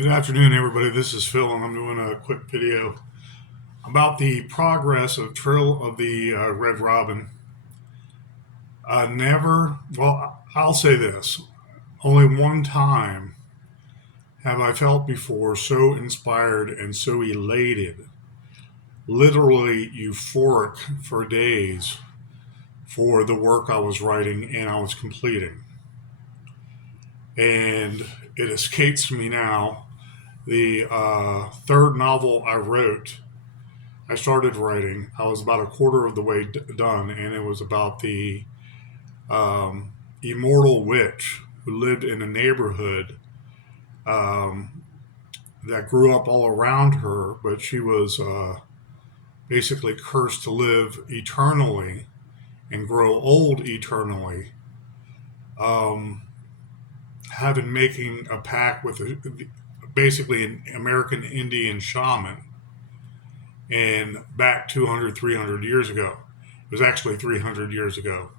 Good afternoon, everybody. This is Phil, and I'm doing a quick video about the progress of Trill of the Red Robin. I'll say this: only one time have I felt before so inspired and so elated, literally euphoric for days for the work I was writing and I was completing. And it escapes me now. The third novel I started writing. I was about a quarter of the way done, and it was about the immortal witch who lived in a neighborhood um, that grew up all around her, but she was basically cursed to live eternally and grow old eternally, um, having making a pact with basically an American Indian shaman, and back 200, 300 years ago. It was actually 300 years ago,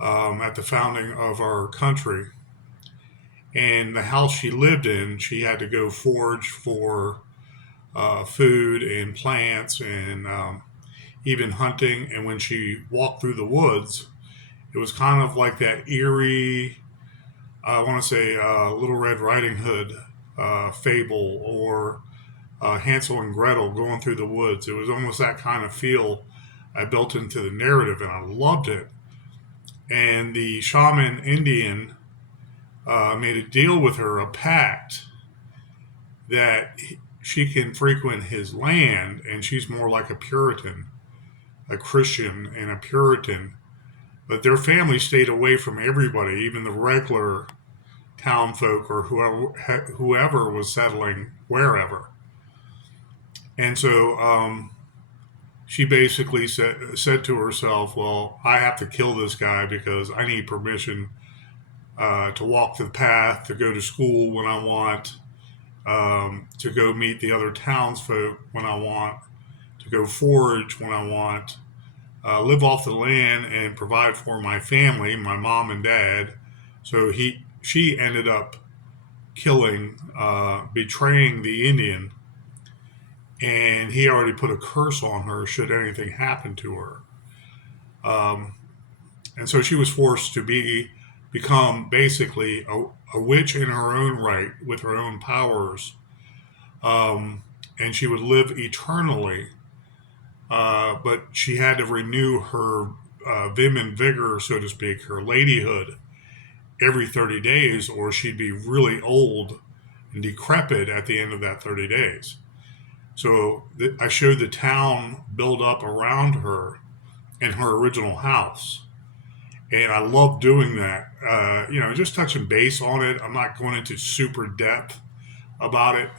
at the founding of our country. And the house she lived in, she had to go forage for food and plants and even hunting. And when she walked through the woods, it was kind of like that eerie, I want to say, Little Red Riding Hood fable, or Hansel and Gretel going through the woods. It was almost that kind of feel I built into the narrative, and I loved it. And the shaman Indian made a deal with her, a pact that she can frequent his land, and she's more like a Puritan, a Christian, and a Puritan. But their family stayed away from everybody, even the regular town folk or whoever was settling wherever. And so she basically said to herself, well, I have to kill this guy because I need permission to walk the path, to go to school when I want, to go meet the other townsfolk when I want, to go forage when I want, live off the land and provide for my family, my mom and dad. So she ended up killing, betraying the Indian, and he already put a curse on her should anything happen to her. Um, and so she was forced to become basically a witch in her own right with her own powers, and she would live eternally. But she had to renew her vim and vigor, so to speak, her ladyhood every 30 days, or she'd be really old and decrepit at the end of that 30 days. So I showed the town build up around her in her original house. And I love doing that. Just touching base on it. I'm not going into super depth about it,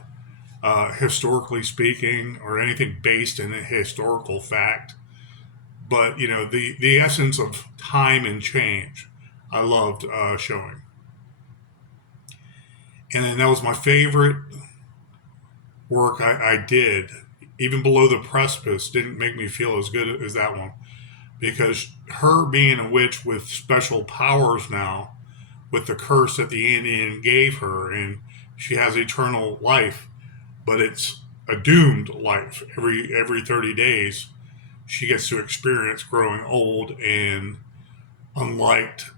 historically speaking, or anything based in a historical fact. But the essence of time and change, I loved showing. And then that was my favorite work I did. Even Below the Precipice didn't make me feel as good as that one, because her being a witch with special powers now, with the curse that the Indian gave her, and she has eternal life, but it's a doomed life. Every 30 days, she gets to experience growing old and unliked,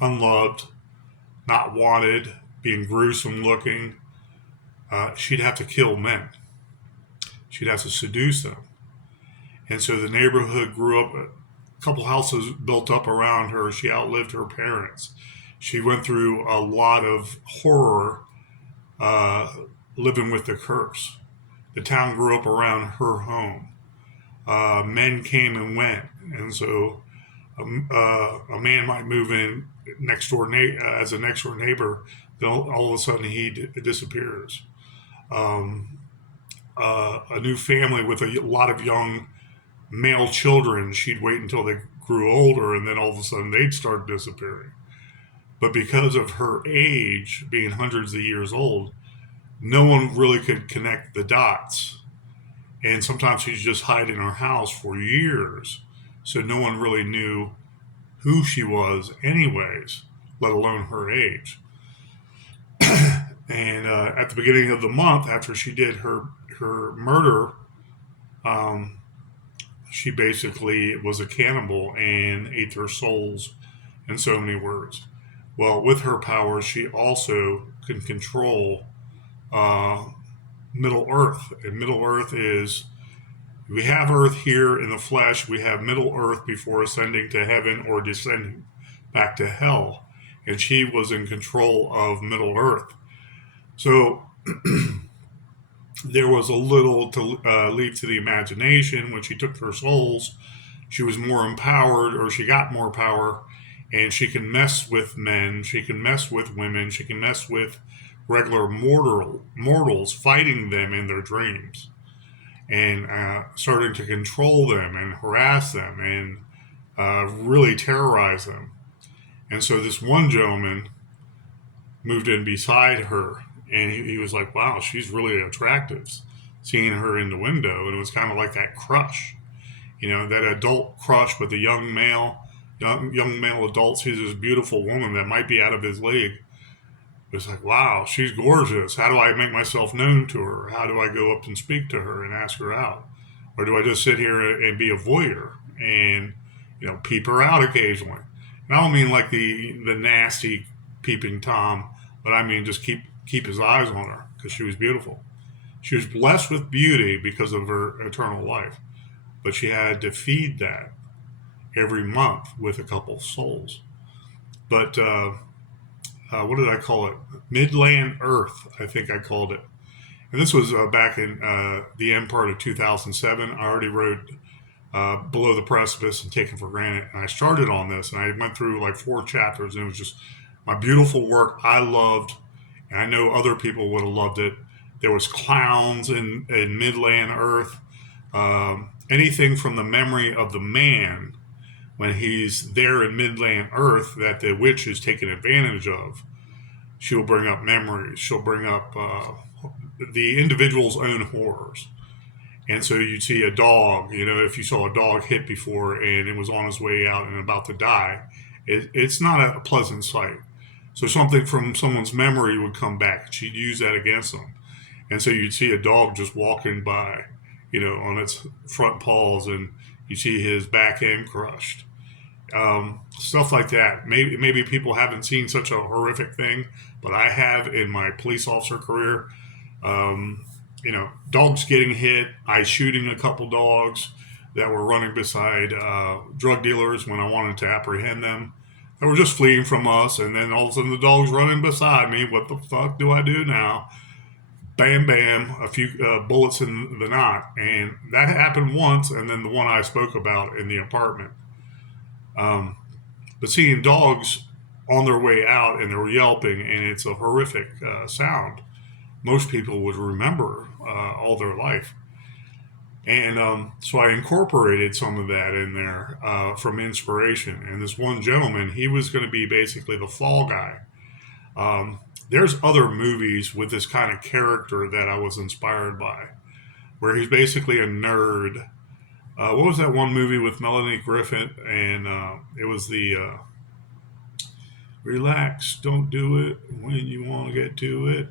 unloved, not wanted, being gruesome looking. She'd have to kill men. She'd have to seduce them. And so the neighborhood grew up, a couple houses built up around her. She outlived her parents. She went through a lot of horror uh, living with the curse. The town grew up around her home. Men came and went. And so a man might move in next door as a next door neighbor, then all of a sudden he disappears. Um, a new family with a lot of young male children, she'd wait until they grew older, and then all of a sudden they'd start disappearing. But because of her age, being hundreds of years old, no one really could connect the dots. And sometimes she'd just hide in her house for years, so no one really knew who she was anyways, let alone her age. And at the beginning of the month, after she did her murder, um, she basically was a cannibal and ate their souls in so many words. Well, with her powers, she also can control uh, Middle Earth. And Middle Earth is, we have Earth here in the flesh, we have Middle Earth before ascending to heaven or descending back to hell. And she was in control of Middle Earth. So there was a little to leave to the imagination when she took her souls. She was more empowered, or she got more power, and she can mess with men, she can mess with women, she can mess with regular mortals, fighting them in their dreams, and starting to control them and harass them and really terrorize them. And so this one gentleman moved in beside her, and he was like, "Wow, she's really attractive." Seeing her in the window, and it was kind of like that crush, that adult crush with a young male adult sees this beautiful woman that might be out of his league. It's like, wow, she's gorgeous. How do I make myself known to her? How do I go up and speak to her and ask her out? Or do I just sit here and be a voyeur and, peep her out occasionally? And I don't mean like the nasty peeping Tom, but I mean just keep his eyes on her because she was beautiful. She was blessed with beauty because of her eternal life, but she had to feed that every month with a couple of souls. But what did I call it? Midland Earth, I think I called it. And this was back in the end part of 2007. I already wrote Below the Precipice and Taken for Granted. And I started on this, and I went through like 4 chapters, and it was just my beautiful work I loved, and I know other people would have loved it. There was clowns in Midland Earth. Anything from the memory of the man when he's there in Midland Earth that the witch is taking advantage of. She'll bring up memories. She'll bring up the individual's own horrors. And so you'd see a dog, if you saw a dog hit before and it was on his way out and about to die, it's not a pleasant sight. So something from someone's memory would come back. She'd use that against them. And so you'd see a dog just walking by, on its front paws, and you see his back end crushed. Stuff like that. Maybe people haven't seen such a horrific thing, but I have in my police officer career. Dogs getting hit, I shooting a couple dogs that were running beside drug dealers when I wanted to apprehend them. They were just fleeing from us, and then all of a sudden the dog's running beside me. What the fuck do I do now? Bam, bam, a few bullets in the knot. And that happened once, and then the one I spoke about in the apartment. But seeing dogs on their way out and they're yelping, and it's a horrific sound, most people would remember all their life. And so I incorporated some of that in there from inspiration. And this one gentleman, he was going to be basically the fall guy. There's other movies with this kind of character that I was inspired by, where he's basically a nerd. What was that one movie with Melanie Griffith? And it was the Relax, Don't Do It When You Want to Get to It.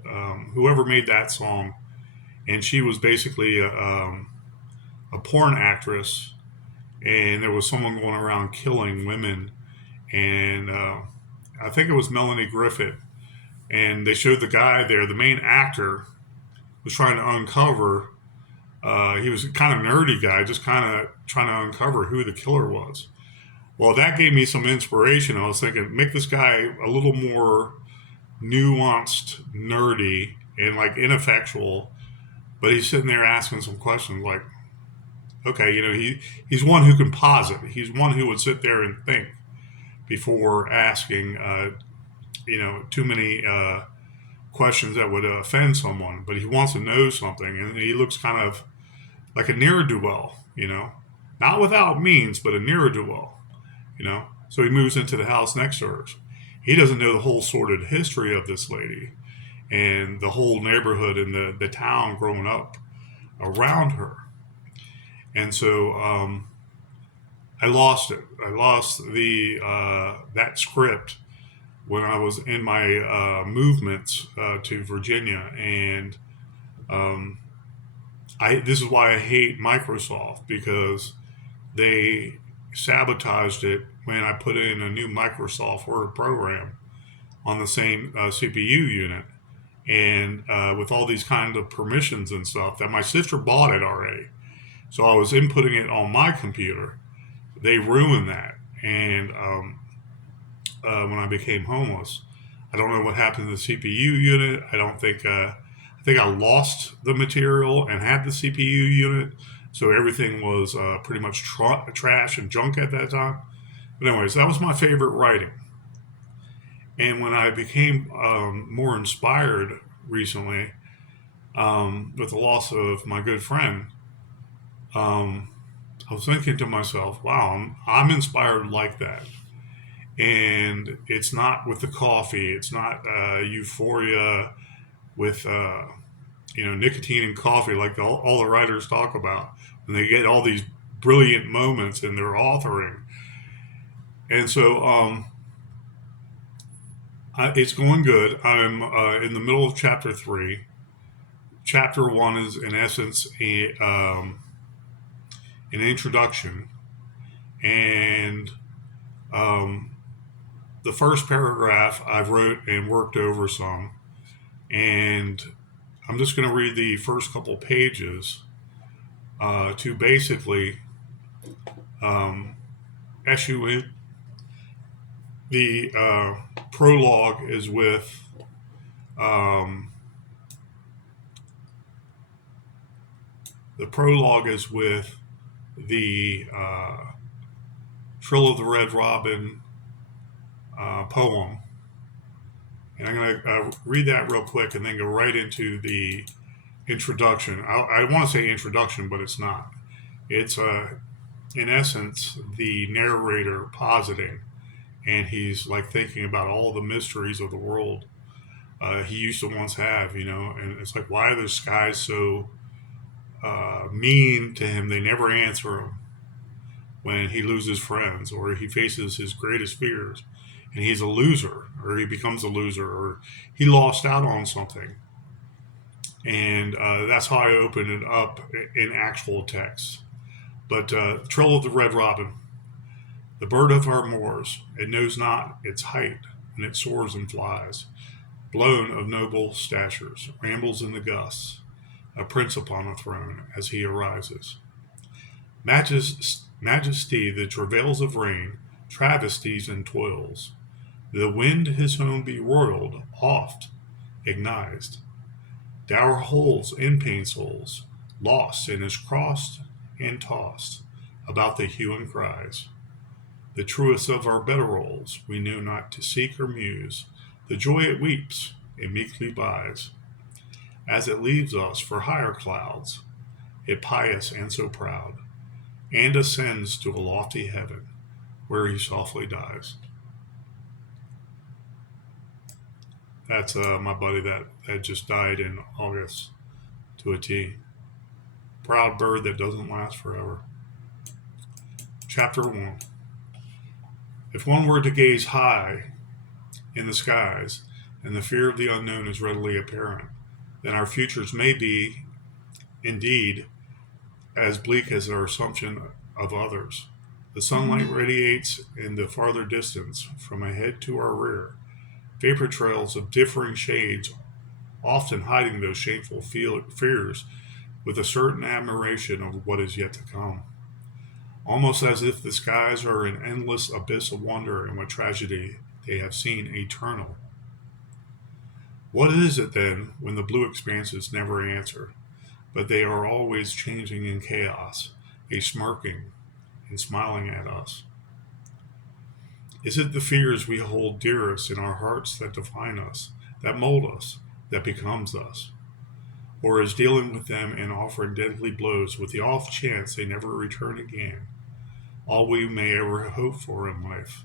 Whoever made that song. And she was basically a porn actress. And there was someone going around killing women. And I think it was Melanie Griffith. And they showed the guy there, the main actor, was trying to uncover. He was a kind of nerdy guy, just kind of trying to uncover who the killer was. Well, that gave me some inspiration. I was thinking, make this guy a little more nuanced, nerdy, and like ineffectual. But he's sitting there asking some questions like, okay, he's one who can posit. He's one who would sit there and think before asking, too many questions that would offend someone. But he wants to know something, and he looks kind of like a ne'er-do-well, not without means, but a ne'er-do-well. So he moves into the house next to hers. He doesn't know the whole sordid history of this lady and the whole neighborhood and the town growing up around her. And so I lost it. I lost the that script when I was in my movements to Virginia, and um, I this is why I hate Microsoft, because they sabotaged it when I put in a new Microsoft Word program on the same CPU unit, and with all these kind of permissions and stuff that my sister bought it already. So I was inputting it on my computer. They ruined that, and when I became homeless, I don't know what happened to the CPU unit. I don't think I think I lost the material and had the CPU unit, so everything was pretty much trash and junk at that time. But anyways, that was my favorite writing. And when I became more inspired recently, with the loss of my good friend, um, I was thinking to myself, wow, I'm inspired like that. And it's not with the coffee, it's not euphoria with nicotine and coffee like all the writers talk about when they get all these brilliant moments in their authoring. And so it's going good. I'm in the middle of chapter 3. Chapter 1 is, in essence, an introduction. And um, the first paragraph I've wrote and worked over some. And I'm just going to read the first couple pages to basically issue in. The prologue is with um, the prologue is with the Trill of the Red Robin poem, and I'm going to read that real quick and then go right into the introduction. I want to say introduction, but it's not. It's in essence the narrator positing, and he's like thinking about all the mysteries of the world he used to once have, and it's like, why are the skies so mean to him? They never answer him when he loses friends or he faces his greatest fears, and he's a loser, or he becomes a loser, or he lost out on something. And that's how I open it up in actual text. But Trill of the Red Robin, the bird of our moors, it knows not its height, and it soars and flies. Blown of noble statures, rambles in the gusts, a prince upon a throne as he arises. Majesty the travails of rain, travesties and toils. The wind his home beroiled, oft agonized. Dour holes in pain souls, lost and is crossed and tossed about the hue and cries. The truest of our betterols we know not to seek or muse. The joy it weeps, it meekly buys. As it leaves us for higher clouds, it pious and so proud, and ascends to a lofty heaven, where he softly dies. That's my buddy that just died in August to a T. Proud bird that doesn't last forever. Chapter 1. If one were to gaze high in the skies, and the fear of the unknown is readily apparent, then our futures may be, indeed, as bleak as our assumption of others. The sunlight radiates in the farther distance, from ahead to our rear, vapor trails of differing shades, often hiding those shameful fears with a certain admiration of what is yet to come. Almost as if the skies are an endless abyss of wonder and what tragedy they have seen eternal. What is it then when the blue expanses never answer, but they are always changing in chaos, a smirking and smiling at us? Is it the fears we hold dearest in our hearts that define us, that mold us, that becomes us? Or is dealing with them and offering deadly blows with the off chance they never return again, all we may ever hope for in life?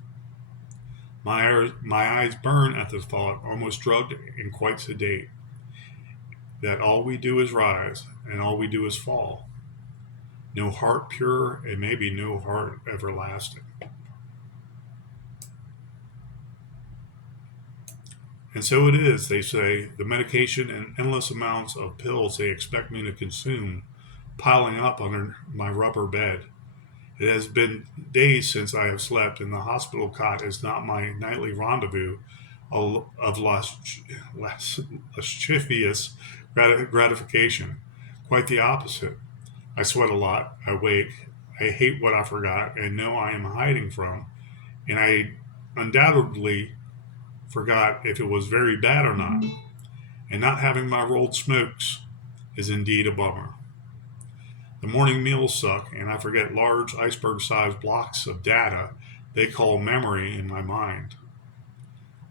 My eyes burn at the thought, almost drugged and quite sedate, that all we do is rise, and all we do is fall. No heart pure, and maybe no heart everlasting. And so it is, they say, the medication and endless amounts of pills they expect me to consume piling up under my rubber bed. It has been days since I have slept, and the hospital cot is not my nightly rendezvous of lascivious gratification. Quite the opposite. I sweat a lot, I wake, I hate what I forgot and know I am hiding from, and I undoubtedly forgot if it was very bad or not. And not having my rolled smokes is indeed a bummer. The morning meals suck, and I forget large iceberg sized blocks of data they call memory in my mind.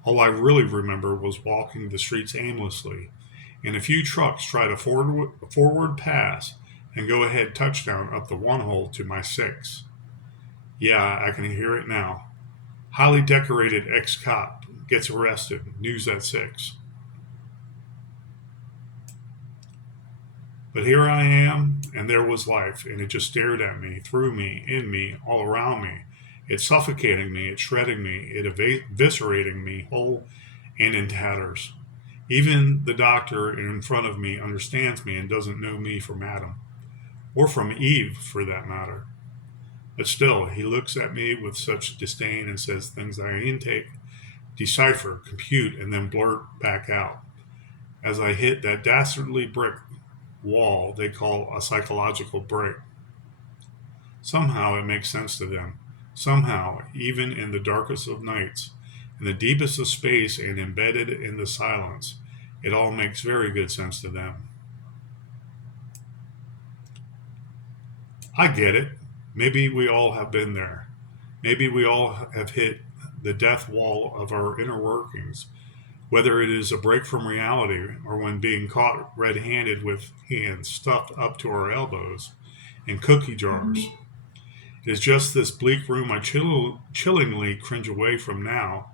All I really remember was walking the streets aimlessly, and a few trucks tried a forward pass and go ahead touchdown up the one hole to my six. Yeah, I can hear it now. Highly decorated ex cop gets arrested, news at six. But here I am, and there was life, and it just stared at me, through me, in me, all around me. It's suffocating me, it's shredding me, it eviscerating me whole and in tatters. Even the doctor in front of me understands me and doesn't know me from Adam, or from Eve for that matter. But still, he looks at me with such disdain and says things I intake, decipher, compute, and then blurt back out as I hit that dastardly brick wall they call a psychological break. Somehow it makes sense to them. Somehow, even in the darkest of nights, in the deepest of space and embedded in the silence, it all makes very good sense to them. I get it. Maybe we all have been there. Maybe we all have hit the death wall of our inner workings, whether it is a break from reality or when being caught red handed with hands stuffed up to our elbows in cookie jars. It is just this bleak room I chillingly cringe away from now,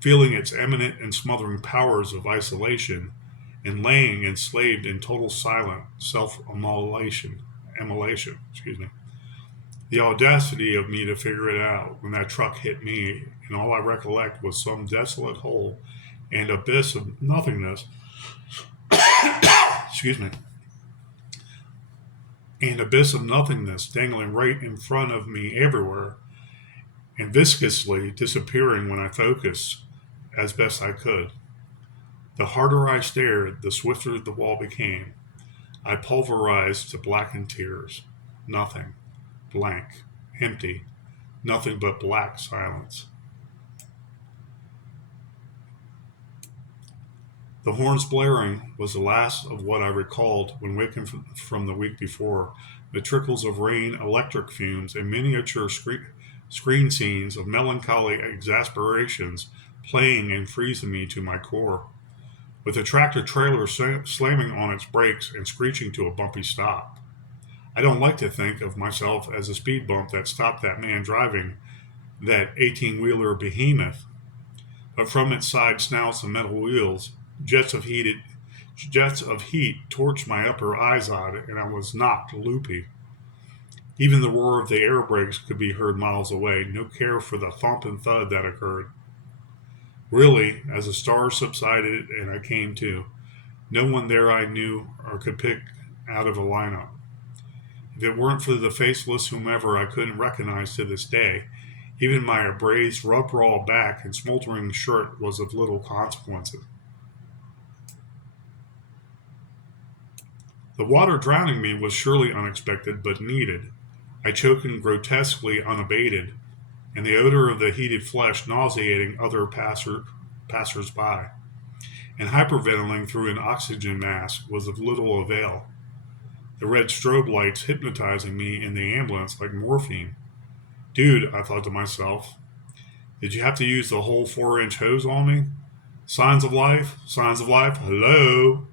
feeling its imminent and smothering powers of isolation and laying enslaved in total silent self-immolation. Excuse me. The audacity of me to figure it out when that truck hit me, and all I recollect was some desolate hole and abyss of nothingness. Excuse me. And abyss of nothingness dangling right in front of me everywhere, and viscously disappearing when I focused as best I could. The harder I stared, the swifter the wall became. I pulverized to blackened tears. Nothing. Blank. Empty. Nothing but black silence. The horns blaring was the last of what I recalled when waking from the week before. The trickles of rain, electric fumes, and miniature screen scenes of melancholy exasperations playing and freezing me to my core. With the tractor trailer slamming on its brakes and screeching to a bumpy stop. I don't like to think of myself as a speed bump that stopped that man driving that 18-wheeler behemoth, but from its side snouts and metal wheels, jets of heat torched my upper eyes out, and I was knocked loopy. Even the roar of the air brakes could be heard miles away, no care for the thump and thud that occurred. Really, as the stars subsided and I came to, no one there I knew or could pick out of a lineup. If it weren't for the faceless whomever I couldn't recognize to this day, even my abrased, rub-raw back and smoldering shirt was of little consequence. The water drowning me was surely unexpected, but needed. I choked grotesquely unabated, and the odor of the heated flesh nauseating other passers-by, and hyperventilating through an oxygen mask was of little avail. The red strobe lights hypnotizing me in the ambulance like morphine. Dude, I thought to myself, did you have to use the whole 4-inch hose on me? Signs of life? Signs of life? Hello?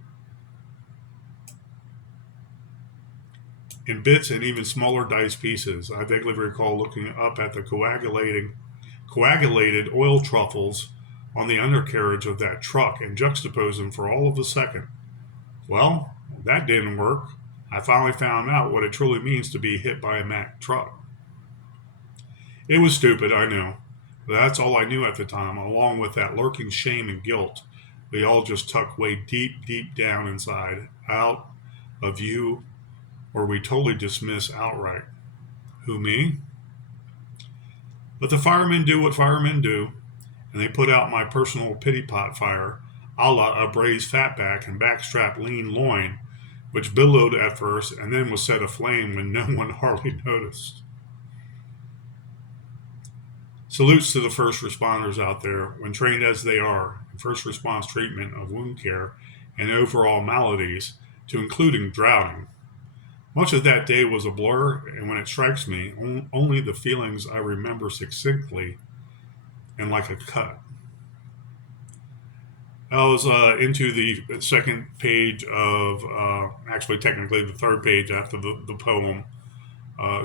In bits and even smaller dice pieces, I vaguely recall looking up at the coagulated oil truffles on the undercarriage of that truck and juxtaposing for all of a second. Well, that didn't work. I finally found out what it truly means to be hit by a Mack truck. It was stupid, I know, but that's all I knew at the time, along with that lurking shame and guilt, we all just tuck way deep, deep down inside, out of view, or we totally dismiss outright. Who, me? But the firemen do what firemen do, and they put out my personal pity pot fire, a la a braised fatback and backstrap lean loin, which billowed at first and then was set aflame when no one hardly noticed. Salutes to the first responders out there, when trained as they are in first response treatment of wound care and overall maladies, to including drowning. Much of that day was a blur, and when it strikes me, only the feelings I remember succinctly and like a cut. I was into the second page of, actually, technically, the third page after the poem,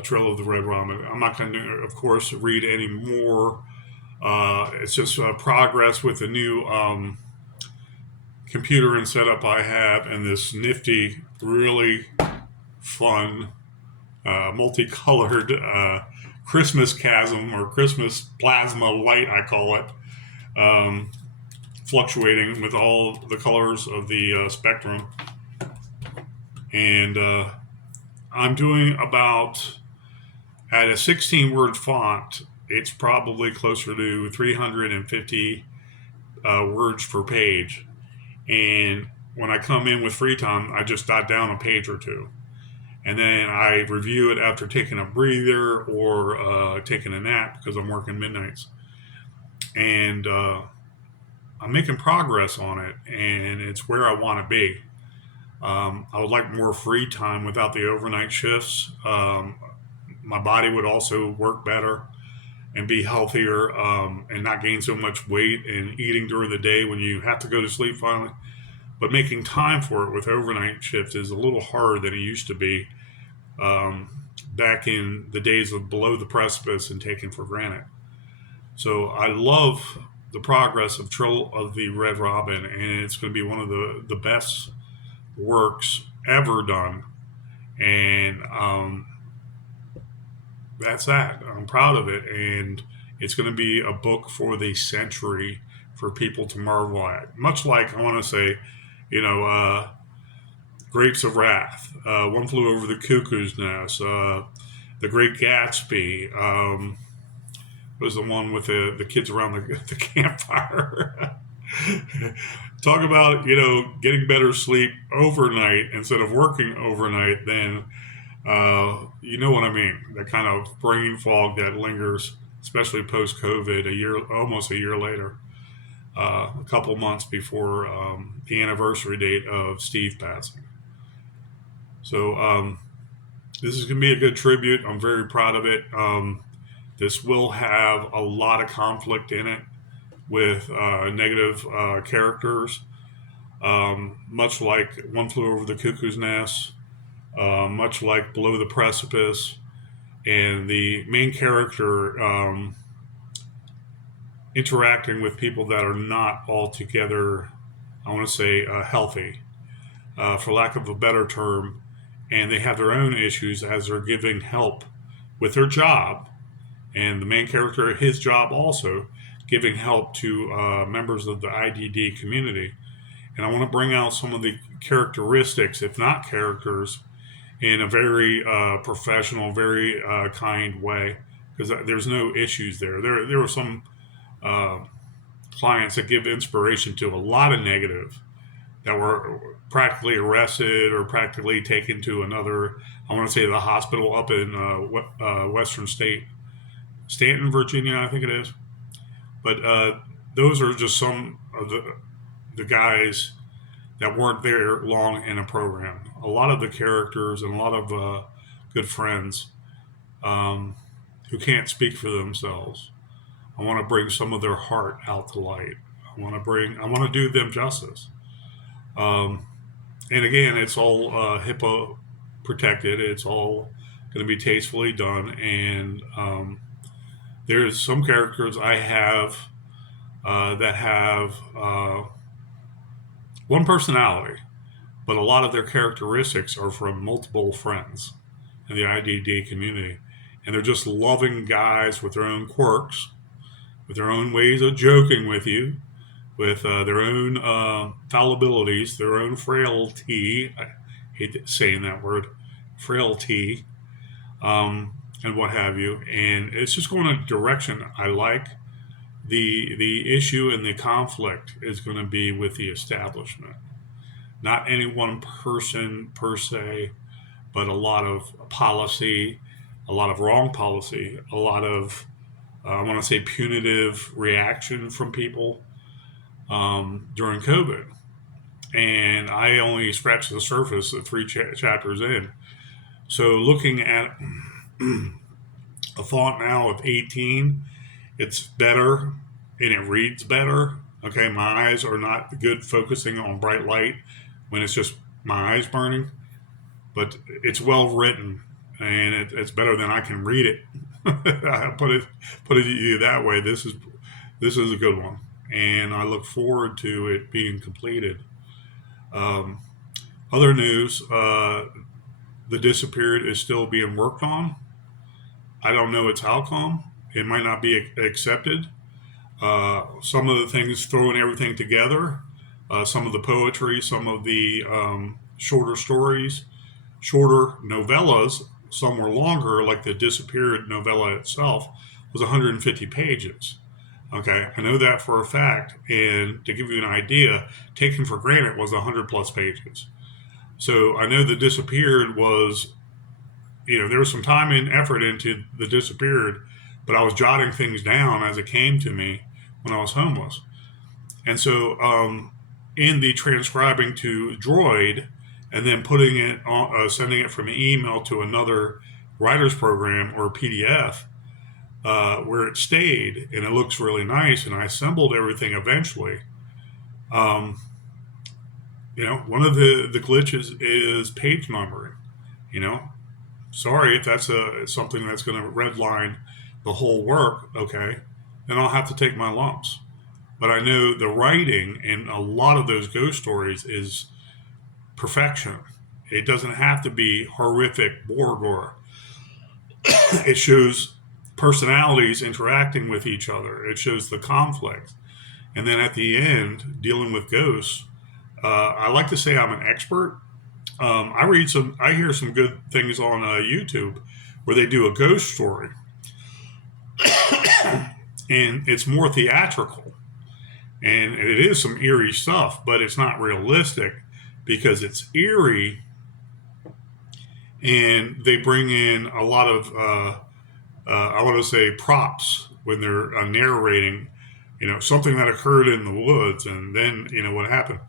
Trill of the Red Robin. I'm not going to, of course, read any more. It's just progress with the new computer and setup I have, and this nifty, really fun, multicolored Christmas chasm or Christmas plasma light, I call it, fluctuating with all the colors of the spectrum. And I'm doing about, at a 16-word font, it's probably closer to 350 words per page. And when I come in with free time, I just dot down a page or two. And then I review it after taking a breather or taking a nap because I'm working midnights. And I'm making progress on it, and it's where I want to be. I would like more free time without the overnight shifts. My body would also work better and be healthier, and not gain so much weight and eating during the day when you have to go to sleep finally. But making time for it with overnight shifts is a little harder than it used to be back in the days of below the precipice and taken for granted. So I love the progress of Trill of the Red Robin, and it's going to be one of the best works ever done. And that's that. I'm proud of it, and it's going to be a book for the century for people to marvel at. Much like, I want to say, Grapes of Wrath, One Flew Over the Cuckoo's Nest, The Great Gatsby, was the one with the kids around the campfire. Talk about, getting better sleep overnight instead of working overnight, then you know what I mean. That kind of brain fog that lingers, especially post-COVID, almost a year later, a couple months before the anniversary date of Steve passing. So this is going to be a good tribute. I'm very proud of it. This will have a lot of conflict in it with negative characters, much like One Flew Over the Cuckoo's Nest, much like Below the Precipice, and the main character interacting with people that are not altogether, I want to say, healthy, for lack of a better term, and they have their own issues as they're giving help with their job, and the main character, his job also, giving help to members of the IDD community. And I want to bring out some of the characteristics, if not characters, in a very professional, very kind way, because there's no issues there. There were some clients that give inspiration to a lot of negative that were practically arrested or practically taken to another, I want to say, the hospital up in Western State, Stanton, Virginia, I think it is. But those are just some of the guys that weren't there long in a program. A lot of the characters and a lot of good friends who can't speak for themselves. I want to bring some of their heart out to light. I want to do them justice. And again, it's all HIPAA protected. It's all going to be tastefully done. And there's some characters I have that have one personality, but a lot of their characteristics are from multiple friends in the IDD community. And they're just loving guys with their own quirks, with their own ways of joking with you, with their own fallibilities, their own frailty. I hate saying that word, frailty, and what have you. And it's just going in a direction I like. The issue and the conflict is going to be with the establishment, not any one person per se, but a lot of policy, a lot of wrong policy, a lot of I want to say punitive reaction from people during COVID. And I only scratched the surface of three chapters in. So looking at a font now of 18, it's better and it reads better. Okay, my eyes are not good focusing on bright light when it's just my eyes burning, but it's well written and it's better than I can read it. I put it to you that way. This is a good one, and I look forward to it being completed. Um, Other news: the disappeared is still being worked on. I don't know its outcome. It might not be accepted. Some of the things throwing everything together, some of the poetry, some of the shorter stories, shorter novellas. Some were longer, like the disappeared novella itself was 150 pages. Okay, I know that for a fact. And to give you an idea, Taken for Granted was 100 plus pages. So I know the disappeared was, there was some time and effort into the disappeared, but I was jotting things down as it came to me when I was homeless. And so in the transcribing to Droid and then putting it on, sending it from an email to another writer's program or PDF, where it stayed and it looks really nice, and I assembled everything eventually. Um, one of the glitches is page numbering. You know, sorry if that's something that's going to redline the whole work. Okay, then I'll have to take my lumps. But I know the writing in a lot of those ghost stories is perfection. It doesn't have to be horrific Borgor. It shows personalities interacting with each other. It shows the conflict. And then at the end, dealing with ghosts, I like to say I'm an expert. I hear some good things on YouTube where they do a ghost story, and it's more theatrical, and it is some eerie stuff, but it's not realistic because it's eerie, and they bring in a lot of I want to say props when they're narrating, something that occurred in the woods, and then what happened.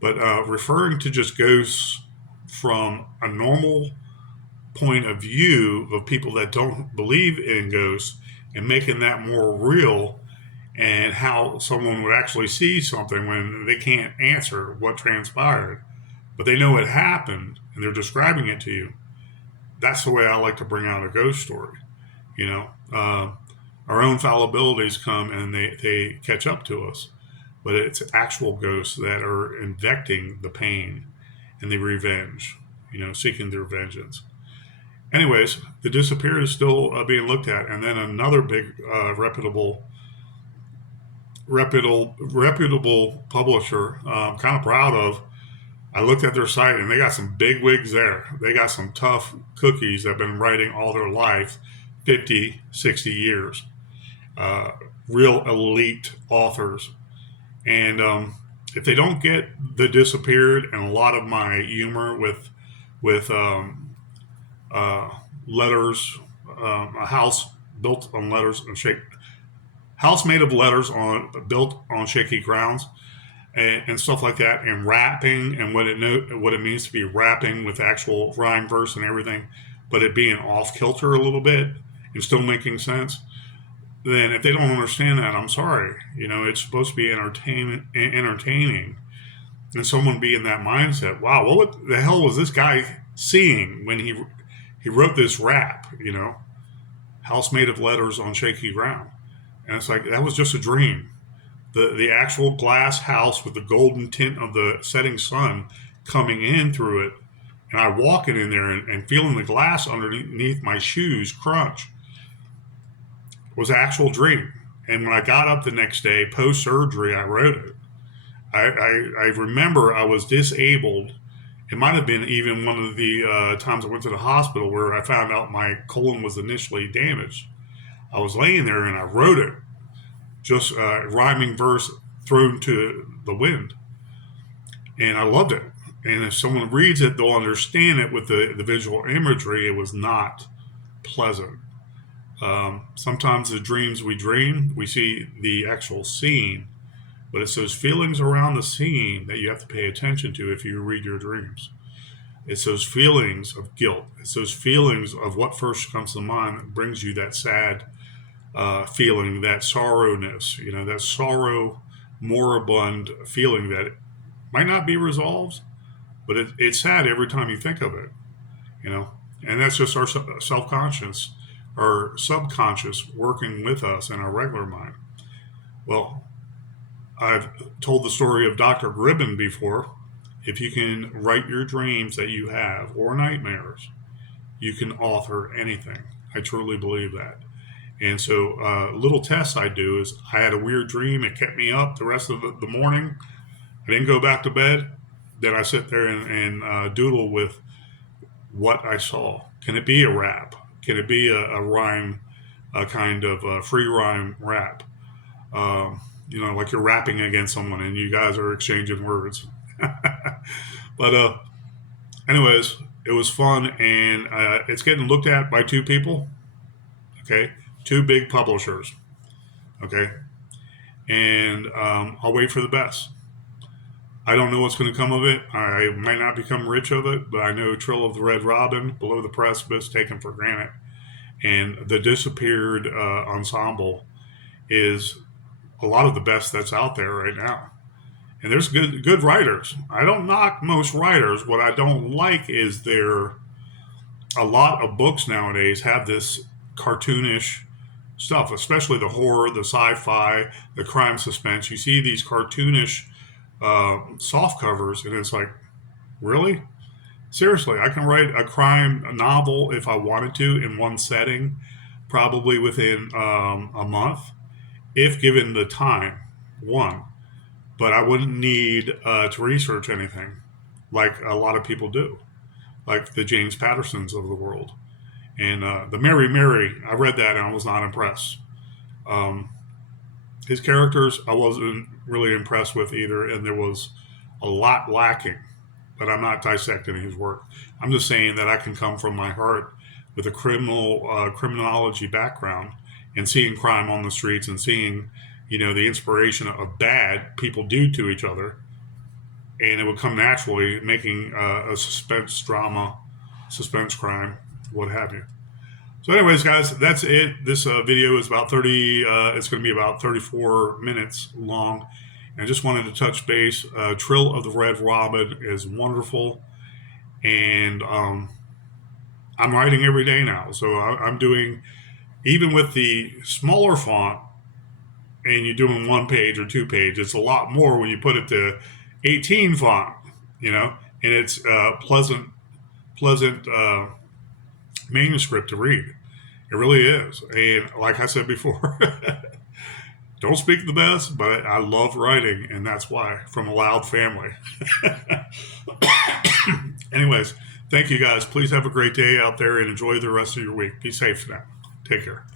But referring to just ghosts from a normal point of view of people that don't believe in ghosts and making that more real, and how someone would actually see something when they can't answer what transpired, but they know it happened and they're describing it to you. That's the way I like to bring out a ghost story. You know, our own fallibilities come and they catch up to us, but it's actual ghosts that are infecting the pain and the revenge, seeking their vengeance. Anyways, the disappeared is still being looked at, and then another big reputable publisher, I'm kind of proud of. I looked at their site and they got some big wigs there. They got some tough cookies that have been writing all their life, 50, 60 years. Real elite authors. And if they don't get the disappeared and a lot of my humor with letters, a house built on letters and house made of letters built on shaky grounds, and stuff like that, and rapping and what it means to be rapping with actual rhyme verse and everything, but it being off kilter a little bit and still making sense. Then if they don't understand that, I'm sorry. It's supposed to be entertaining, and someone be in that mindset. Wow, what the hell was this guy seeing when he wrote this rap? House made of letters on shaky ground, and it's like that was just a dream. The actual glass house with the golden tint of the setting sun coming in through it, and I walking in there and feeling the glass underneath my shoes crunch was an actual dream. And when I got up the next day post surgery, I wrote it. I remember I was disabled. It might have been even one of the times I went to the hospital where I found out my colon was initially damaged. I was laying there and I wrote it, just rhyming verse thrown to the wind, and I loved it. And if someone reads it, they'll understand it with the visual imagery. It was not pleasant. Sometimes the dreams we dream, we see the actual scene, but it's those feelings around the scene that you have to pay attention to if you read your dreams. It's those feelings of guilt. It's those feelings of what first comes to mind that brings you that sad feeling, that sorrowness, that sorrow, moribund feeling that might not be resolved, but it's sad every time you think of it, you know. And that's just our self-conscious, our subconscious working with us in our regular mind. Well, I've told the story of Dr. Gribben before. If you can write your dreams that you have or nightmares, you can author anything. I truly believe that. And so, little tests I do is I had a weird dream. It kept me up the rest of the morning. I didn't go back to bed. Then I sit there and doodle with what I saw. Can it be a rap? Can it be a rhyme, a kind of a free rhyme rap? Like you're rapping against someone and you guys are exchanging words. But anyways, it was fun, and it's getting looked at by two people. Okay, two big publishers. Okay, and I'll wait for the best. I don't know what's going to come of it. I might not become rich of it, but I know Trill of the Red Robin, Below the Precipice, Taken for Granted, and the Disappeared ensemble is a lot of the best that's out there right now. And there's good writers. I don't knock most writers. What I don't like is a lot of books nowadays have this cartoonish stuff, especially the horror, the sci-fi, the crime suspense. You see these cartoonish soft covers, and it's like, really? Seriously, I can write a crime novel if I wanted to in one setting, probably within a month, if given the time. One, but I wouldn't need to research anything like a lot of people do, like the James Pattersons of the world. And the Mary Mary, I read that and I was not impressed. Um, his characters, I wasn't really impressed with either, and there was a lot lacking. But I'm not dissecting his work. I'm just saying that I can come from my heart with a criminology background and seeing crime on the streets and seeing, the inspiration of bad people do to each other, and it would come naturally, making a suspense drama, suspense crime, what have you. So, anyways, guys, that's it. This video is about 30. It's going to be about 34 minutes long. And I just wanted to touch base. Trill of the Red Robin is wonderful, and I'm writing every day now. So I'm doing, even with the smaller font, and you're doing 1 page or 2 page. It's a lot more when you put it to 18 font, and it's pleasant manuscript to read. It really is. And like I said before, don't speak the best, but I love writing, and that's why, from a loud family. Anyways, thank you guys. Please have a great day out there and enjoy the rest of your week. Be safe now. Take care.